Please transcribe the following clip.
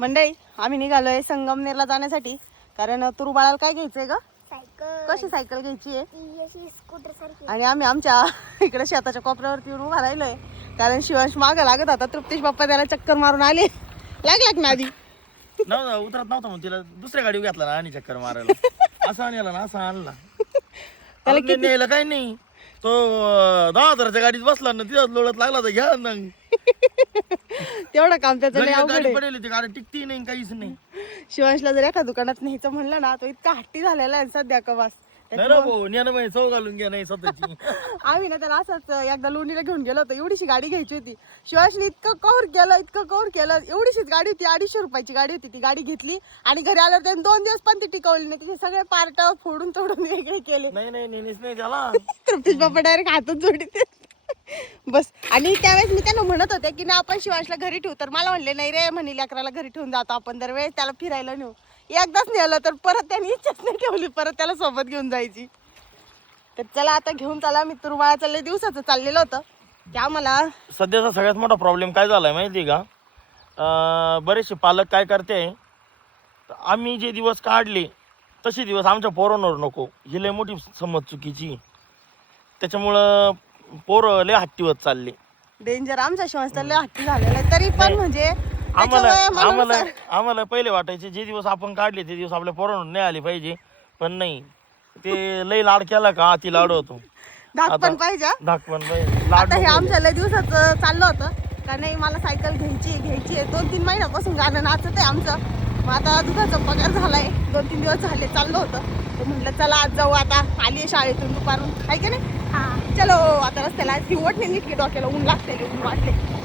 मंडळी आम्ही निघालोय संगमनेरला जाण्यासाठी, कारण तुरू बाळाला काय घ्यायचंय ग? सायकल. कशी सायकल घ्यायची आहे? ती अशी स्कूटर सारखी. आणि आम्ही आमच्या इकडे शेताच्या कोपऱ्यावरती येऊन उभा राहिलोय, कारण शिवांश मागं लागत होता. तृप्तीश बाप्पा त्याला चक्कर मारून आले. लागला ना आधी नव्हता उतरत नव्हता मग तिला दुसऱ्या गाडी घेतला ना आणि चक्कर मारायला असं आणला ना असं आणला त्याला न्यायला काही नाही. तो 10,000च्या गाडीत बसला ना तिथं लोळत लागला तर घ्या ना तेवढं काम त्याचं लय अवघड गाडी आहे. पडेल ती गाडी टिकती नाही काहीच नाही. शिवांशला जर एका दुकानात न्यायचं म्हणलं ना, तो इतका हट्टी झालेला आहे सध्या कवास. नाही रे भाऊ न्यानं बाई चव घालून घ्या नाही स्वतःची. आम्ही ना त्याला असंच एकदा लोणीला घेऊन गेलो होतो. एवढीशी गाडी घ्यायची होती. शिवांशने इतकं कव्हर केलं. एवढीशीच गाडी होती, 250 रुपयाची गाडी होती. ती गाडी घेतली आणि घरी आल्यावर त्याने 2 दिवस पण ती टिकवली नाही. तिचे सगळे पार्ट फोडून तोडून वेगळे केले. नाही नेहमीच नाही त्याला. तृप्तीश बाप्पा डायरेक्ट हातच जोडीत बस. आणि त्यावेळेस मी त्यांना म्हणत होते की ना आपण शिवांशला घरी ठेवू, तर मला म्हणले नाही रे, म्हणे लेकराला घरी ठेवून जातो आपण, दरवेळेस त्याला फिरायला नेऊ. एकदाच नेलं तर परत त्याने इच्छाच नाही ठेवली परत त्याला सोबत घेऊन जायची. तर चला आता घेऊन चला. मी तुरुबाळा चालले दिवसाचं चाललेलं होतं की आम्हाला सध्याचा सगळ्यात मोठा प्रॉब्लेम काय झालाय माहिती का? बरेचसे पालक काय करते, आम्ही जे दिवस काढले तसे दिवस आमच्या पोरांवर नको, ही लय मोठी समज चुकीची. त्याच्यामुळं पोरं लय हट्टी होत चालले. डेंजर. आमच्या शिवांश तर लय हट्टी झालेला आहे, तरी पण म्हणजे आम्हाला पहिले वाटायचे जे दिवस आपण काढले ते दिवस आपल्या पोरांवर नाही आले पाहिजे, पण नाही, ते लय लाड केला का ती लाड होतो. धाक पण पाहिजे. धाक पण पाहिजे. आता हे आमच्या लय दिवसाचं चाललं होतं का नाही, मला सायकल घ्यायची आहे. 2-3 महिन्यापासून गाणं नाचत आहे आमचं. मग आता दुधाचा पगार झालाय, 2-3 दिवस झाले चाललं होतं. तर म्हटलं चला आज जाऊ. आता आली आहे शाळेतून दुपारून, आहे का नाही? हा चलो. आता रस्त्याला हिवट नाही, निघली डोक्याला ऊन लागते, ऊन वाटले.